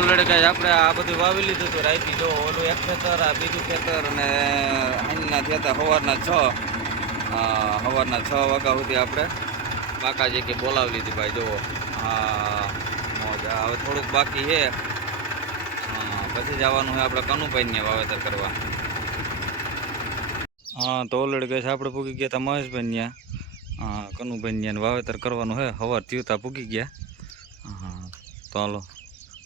Already કઈ આપણે આ બધું વાવી લીધું હતું રાઈતી. જો ઓલું એક ખેતર, આ બીજું ખેતર, અને અહીંના થયા હતા સવારના 6 વાગ્યા સુધી આપણે બાકાજી કે બોલાવી લીધી ભાઈ. જુઓ હા મોજ. હવે થોડુંક બાકી છે, પછી જવાનું હોય આપણે કનુભાઈને વાવેતર કરવા. હા તો ઓલરેડી ગઈ આપણે પૂગી ગયા હતા મહેશભાઈ ત્યાં. હા કનુભાઈ ત્યાં વાવેતર કરવાનું હોય. સવાર થયું પૂગી ગયા. હા તો હાલો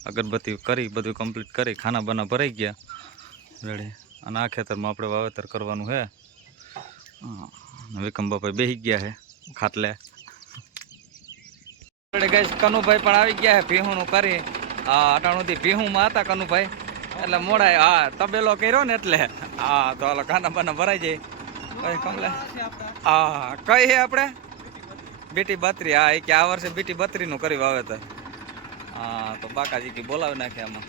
અગરબત્તી કરી બધું કમ્પ્લીટ કરી ખાના બાના ભરાઈ ગયા રેડી. અને આ ખેતરમાં આપણે વાવેતર કરવાનું છે. વિકમ બાપાઈ બેસી ગયા છે ખાટલે. કનુભાઈ પણ આવી ગયા છે ભીહુંનું કરી. હા અટાણુંથી ભીહુંમાં હતા કનુભાઈ, એટલે મોડાય. હા તબેલો કર્યો ને એટલે. હા તો હાલો ખાના બાના ભરાઈ જાય. કઈ કમલે હા કઈ છે આપણે બીટી 32. હા એ કે આ વર્ષે બીટી 32 નું કરી વાવેતર. હા તો બાકાજી કે બોલાવી નાખે આમાં.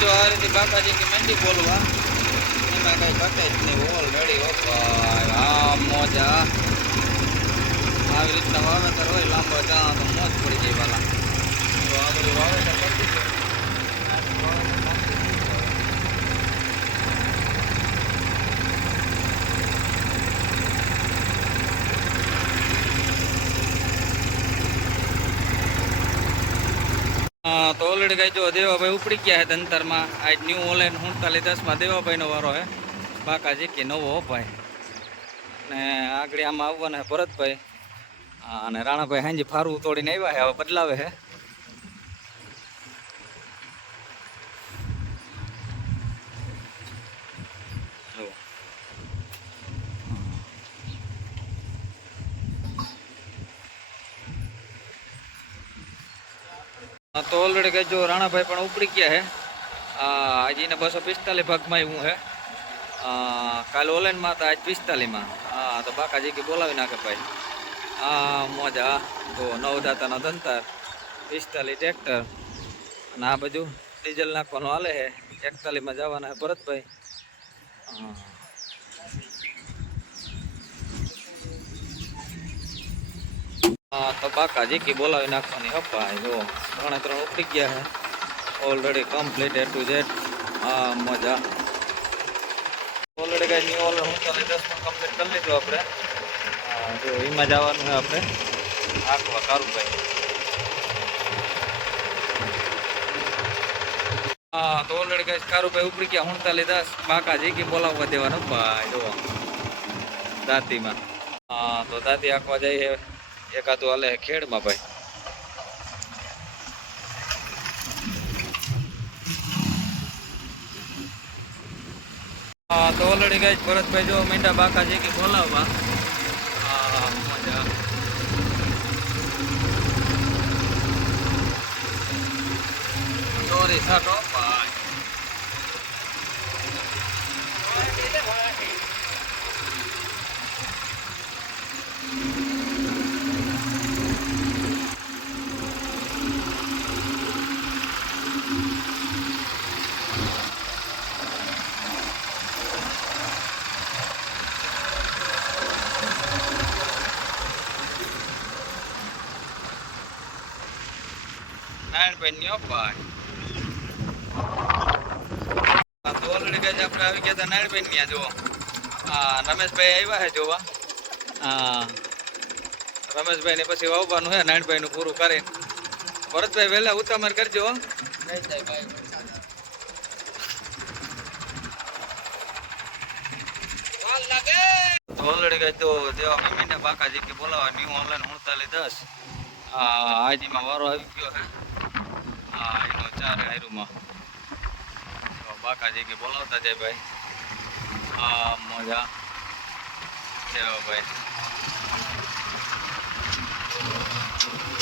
જો આ રીતે બાકાજી કે મંડી બોલવા એમાં કઈ ઘટે જ નહીં. ઓલરેડી હા મોજા આવી રીતના વાવેતર હોય લાંબા જવા તો મોજ પડી જાય વાલા. તો આ બધું વાવેતર કરતી છે. તો ઓલરેડી કઈ જો દેવાભાઈ ઉપડી ગયા છે અંતરમાં. આજ ન્યૂ ઓનલાઈન 4710 દેવાભાઈનો વારો છે. બાકાજી કે નવો ભાઈ ને આગળ આમાં આવવાના છે ભરતભાઈ. અને રાણાભાઈ હાંજી ફારું તોડીને આવ્યા છે, હવે બદલાવે છે. તો ઓલરેડી કઈ જો રાણાભાઈ પણ ઉપડી ગયા છે. હજીને 245 ભાગમાં એવું છે. કાલે ઓનલાઈનમાં હતા, આજ 45માં. હા તો બાકાજી કે બોલાવી નાખે ભાઈ. હા મોજા. તો નવદાતાનો દંતાર 45 ટ્રેક્ટર અને આ બાજુ ડીઝલ નાખવાનું હાલે છે. 41માં જવાના છે ભરતભાઈ. હા તો બાકાજી કે બોલાવી નાખવાની હપાય. જો 3 ઉપડી ગયા છે already complete A to Z. હા મજા. ઓલરેડી કઈ ન્યુ ઓલર 10 કમ્પ્લીટ કરી લીધું આપણે. જો એમાં જવાનું છે આપણે આખવા કારુભાઈ. હા તો ઓલરેડી કઈ કારુભાઈ ઉપડી ગયા 3910. બાકાજી કે બોલાવવા દેવાનું ભાઈ. જો દાંતીમાં. હા તો દાંતી આખવા જાય છે. એકાદું હાલે ખેડમાં ભાઈ. હા તો ઓલરેડી ગઈ ભરતભાઈ જો મીંડા બાકાજી કે બોલાવવા. હા મજા. સોરી સાટો ભાઈ. નારાયણભાઈ ભાઈ. તો ઓલરેડી કઈ આપણે આવી ગયા હતા નારાયણભાઈ ત્યાં. જુઓ હા રમેશભાઈ આવ્યા છે જોવા. હા રમેશભાઈ ને પછી વાવવાનું છે નારાયણભાઈ નું પૂરું કરીને. ભરતભાઈ વહેલા ઉતામર કરજો. ઓલરેડી કઈ તો દેવા મમ્મીને બાકાજી કે બોલાવા ન્યુ ઓનલાઈન 3910. આજીમાં વારો આવી ગયો છે. હા એનો 4 હાયરુમાં બાકાજી કે બોલાવતા જાય ભાઈ. હા મજા દેવા ભાઈ.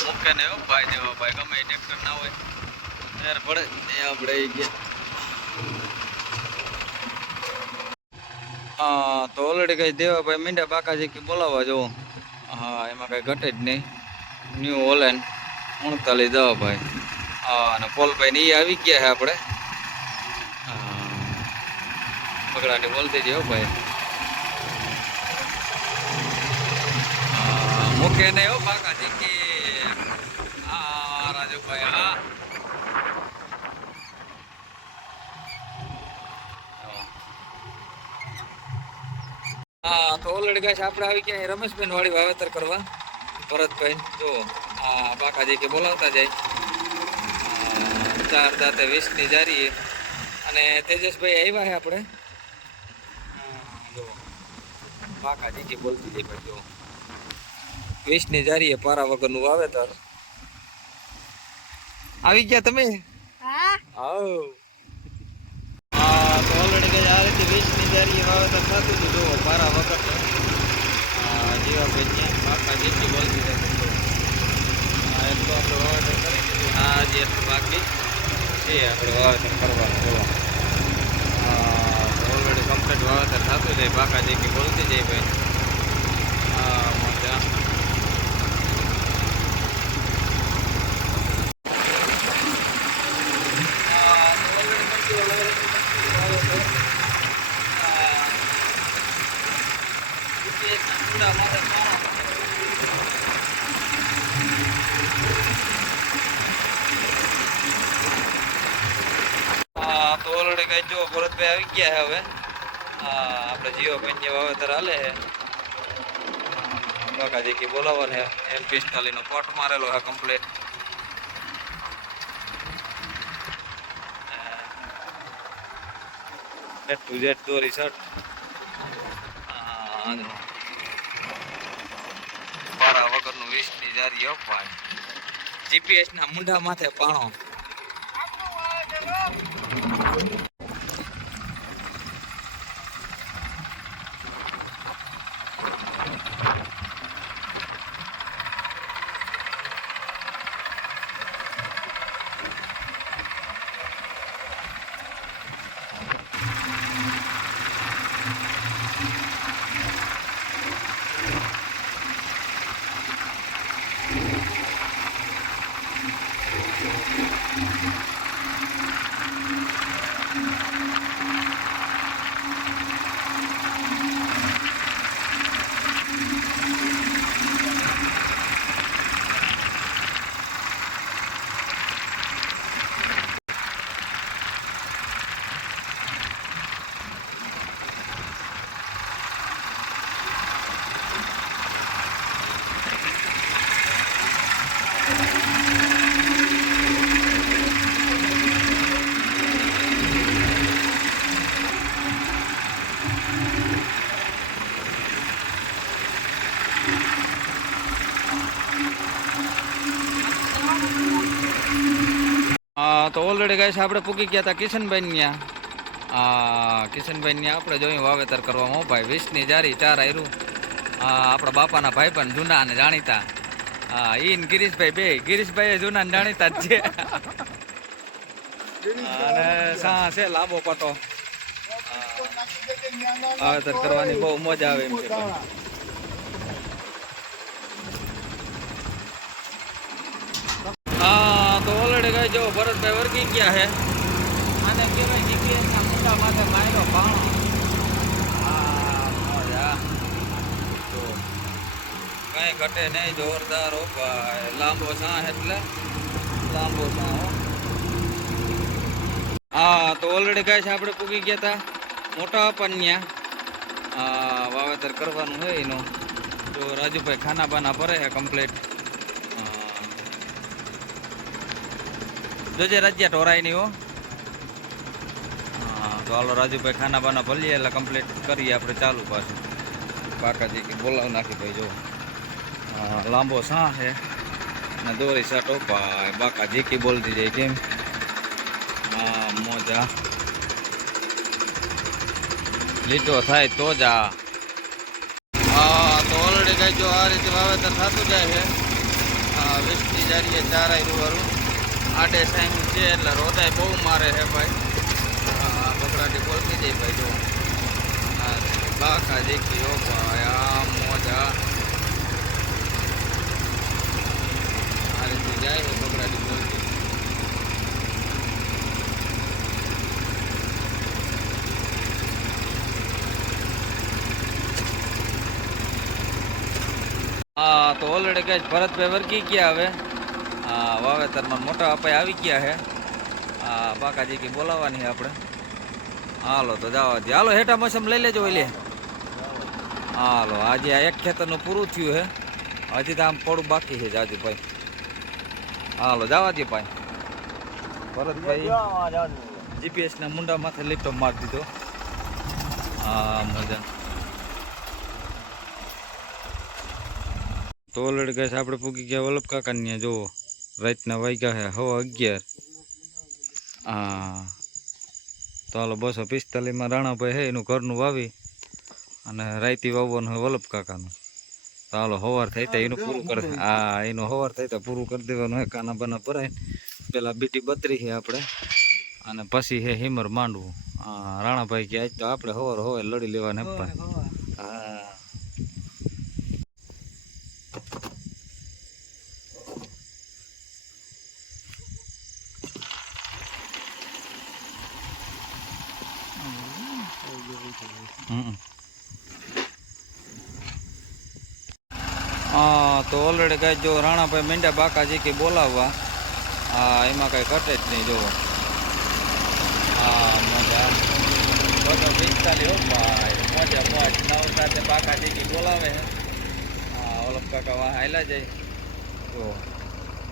મૂકે ને ભાઈ દેવા ભાઈ. ગમે ટ્રેક્ટર ના હોય ત્યારે પડે આપણે ગયા. તો ઓલરેડી કઈ દેવાભાઈ મીંડા બાકાજી કે બોલાવવા જવો. હા, એમાં કઈ ઘટે જ નહીં. ન્યૂ ઓલેન 39 દેવાભાઈ. હા, અને પોલભાઈ ને એ આવી ગયા છે આપણે. પગડાટી બોલતી જ હો ભાઈ. મૂકે નહીં હો બાકાજી કે. હા રાજુભાઈ, હા હા. તો ઓલરેડી ગાઈસ આપણે આવી ગયા રમેશભાઈ વાળી વાવેતર કરવા. ભરતભાઈ જો બાકાજી કે બોલાવતા જાય. 4 દાંતે 20 ની જારી. અને તેજસભાઈ આવ્યા છે આપણે. જો બાકાજી કે બોલતી જાય ભાઈ. જો 20 ની જારીએ પારા વગરનું વાવેતર. આવી ગયા તમે? આવ. તો ઓલરેડી કઈ આ રીતે 20 ની જારીએ વાવેતર થતું હતું. જો પારા વગર જીવાભાઈ ત્યાં બાકા જેટલી બોલતી જાય. એટલું આપણે વાવેતર કરી દીધું. જે એટલું બાકી છે આપણે વાવેતર કરવાનું. જોવા ઓલરેડી કમ્પ્લીટ વાવેતર થતું જાય. બાકા જેટલી બોલતી જાય ભાઈ. મજા. તો ઓલરેડી કઈ જો ભરતભાઈ આવી ગયા છે હવે. આપણે જીવાભાઈ વાવેતર હાલે છે. બાકાજી કી બોલાવવા છે. M45 નો કોટ મારેલો છે કમ્પ્લીટ. ટુ જેટ દોરી શર્ટ. પારા વગરનું 20 ની જારી અપાય. GPS ના મુંડા માથે પાણો. તો ઓલરેડી ગાઈસ આપણે પૂકી ગયા હતા કિશનભાઈ ત્યાં. કિશનભાઈ ત્યાં આપણે જોયું વાવેતર કરવામાં ભાઈ 20 ની જારી 4 આયરું. આપણા બાપાના ભાઈ પણ જૂના અને જાણીતા. ઈન ગિરીશભાઈ બે. ગિરીશભાઈ જૂના ને જાણીતા જ છે. અને સા છે લાંબો પટો. વાવેતર કરવાની બહુ મજા આવે એમ છે. તો ઓલરેડી ગઈ જો ભરતભાઈ વર્ગી ગયા છે. આને કહેવાય GPS ના મોટા માથે માયરો પાણો. તો કઈ ઘટે નહીં. જોરદાર હો ભાઈ. લાંબો સાહ એટલે લાંબો સાહ. તો ઓલરેડી ગઈ છે આપણે પૂગી ગયા હતા મોટા પન્યા. વાવેતર કરવાનું હોય એનું. તો રાજુભાઈ ખાના બાના ભરે છે કમ્પ્લીટ. જોજે રાજ્યા ઢોરાય નહીં હો. તો હાલો રાજુભાઈ ખાના બાના ભરીએ એટલે કમ્પ્લીટ કરીએ આપણે ચાલુ પાછું. બાકાજી કે બોલાવ નાખી ભાઈ. જો લાંબો સાહ છે ને દોરી સાટો ભાઈ. બાકાજી કી બોલતી જાય કેમ. મોજા લીટો થાય તો જ તો ઓલરેડી કઈ જો આ રીતે વાવેતર થતું જાય છે. 20 ની જારીએ 4 આયરું વાળું. આડે સાઈન છે એટલે રોદાય બહુ મારે છે ભાઈ. બકરાટી બોલતી જાય ભાઈ. જો બાકાજી કયો ભાઈ આ મોજા આ રીતે જાય છે બગડાટી બોલતી. હા તો ઓલરેડી ગઈ ભરતભાઈ વર્ગી ગયા હવે. હા વાવેતરમાં મોટા અપાય આવી ગયા છે. હા બાકાજી કે બોલાવવાની છે આપણે. હાલો તો જવા દે. હાલો હેઠા મોસમ લઈ લેજો ઓલે. હાલો આજે આ એક ખેતરનું પૂરું થયું છે. હજી તો આમ થોડું બાકી છે જાજુભાઈ. હાલો જવા દે ભાઈ. ભરતભાઈ જીપીએસના મુંડા માથે લીટો મારી દીધો. હા મજા. તો ઓલરેડી ગઈ આપણે પૂગી ગયા વલ્લભ કાકાને જુઓ રાતના વાગ્યા છે 11:15. હા તો હાલો 245 રાણાભાઈ છે એનું ઘરનું વાવી અને રાયતી વાવવાનું હોય વલ્લભ કાકાનું. તો હાલો હવાર થાય તો એનું પૂરું કરે. હા એનું હવાર થાય તો પૂરું કરી દેવાનું હોય. કાના બાના ભરાય પેલા બીટી બત્રી છે આપણે અને પછી છે હિમર માંડવું. હા રાણાભાઈ કે આજ તો આપણે હવાર લડી લેવાને પણ. હા તો ઓલરેડી કઈ જો રાણાભાઈ મીંડા બાકાજી કે બોલાવવા. હા એમાં કઈ ઘટે જ નહીં જોવો. હા મજા 245 હો ભાઈ મજા મોજ નવ સાથે બાકાજી કે બોલાવે. હા વલ્લભ કાકા વાહ હાલ્યા જાય. જો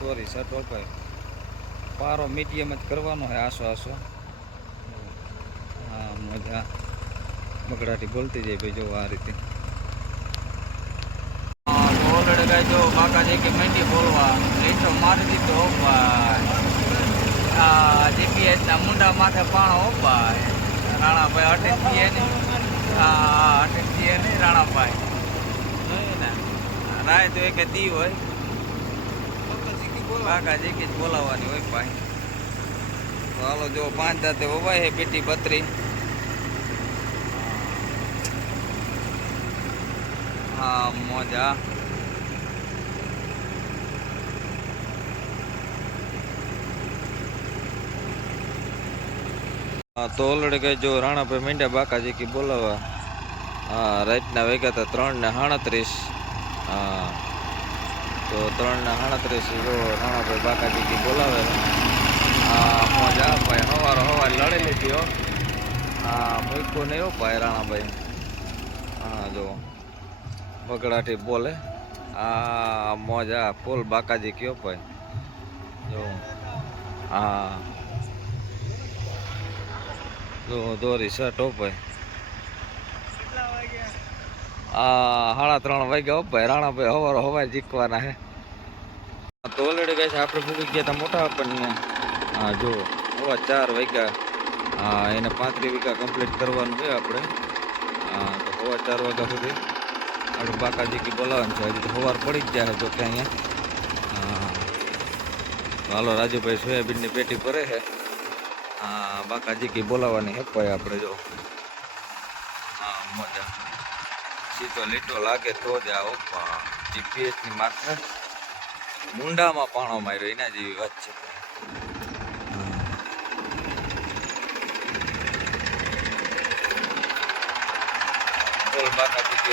દોરી સટો ભાઈ પારો મીડિયમ જ કરવાનો હોય આસો આસો. હા મજા બગડાટી બોલતી જાય ભાઈ જો આ રીતે. ઓલરેડી કઈ જો બાકાજી કે મહેંદી બોલવા લીટો મારી દીધો ભાઈ. હા જીપીએસના મુંડા માથે પાણો ભાઈ. રાણાભાઈ અટેકીએ ને. હા અટેકીએ નહીં રાણાભાઈ ને રાય તો એક દી હોય બાકાજી કે જ બોલાવવાની હોય ભાઈ. તો હાલો જો 5 દાંતે વવાય છે પેટી બત્રી. હા મોજા. તો ઓલરેડી કઈ જો રાણાભાઈ મીંડા બાકાજી કે બોલાવા. હા રાતના વાગ્યા હતા 3:37. હા તો 3:37 જો રાણાભાઈ બાકાજી કે બોલાવે. હા મોજા ભાઈ હવાર લડી લીધી હો. હા મૂક્યું નહીં હો ભાઈ રાણાભાઈ. હા જો બગડાટી બોલે. હા મોજા ફૂલ બાકાજી કયો ભાઈ જો. હા જો દોરી શર્ટ હો ભાઈ. હા 3:30 વાગ્યા હો ભાઈ. રાણાભાઈ હવાર જીકવાના હે. તો ઓલરેડી ગઈ આપણે ભૂગી ગયા હતા મોટા આપણને. હા જો 4:15 વાગ્યા. હા એને 35 વીઘા કમ્પ્લીટ કરવાનું છે આપણે. હા તો 4:15 વાગ્યા સુધી આપણે બાકાજી કી બોલાવવાનું છે. હજી તો સવાર પડી જ જાય જો કે અહીંયા. હા હાલો રાજુભાઈ સોયાબીનની પેટી ભરે છે. હા બાકાજી કી બોલાવવાની હે ભાઈ આપણે જો. હા મજા સીધો લીટો લાગે તો જ આ ઓપા જીપીએસની માથે મુંડામાં પાણો માર્યો એના જેવી વાત છે. બોલ બાકાજી કે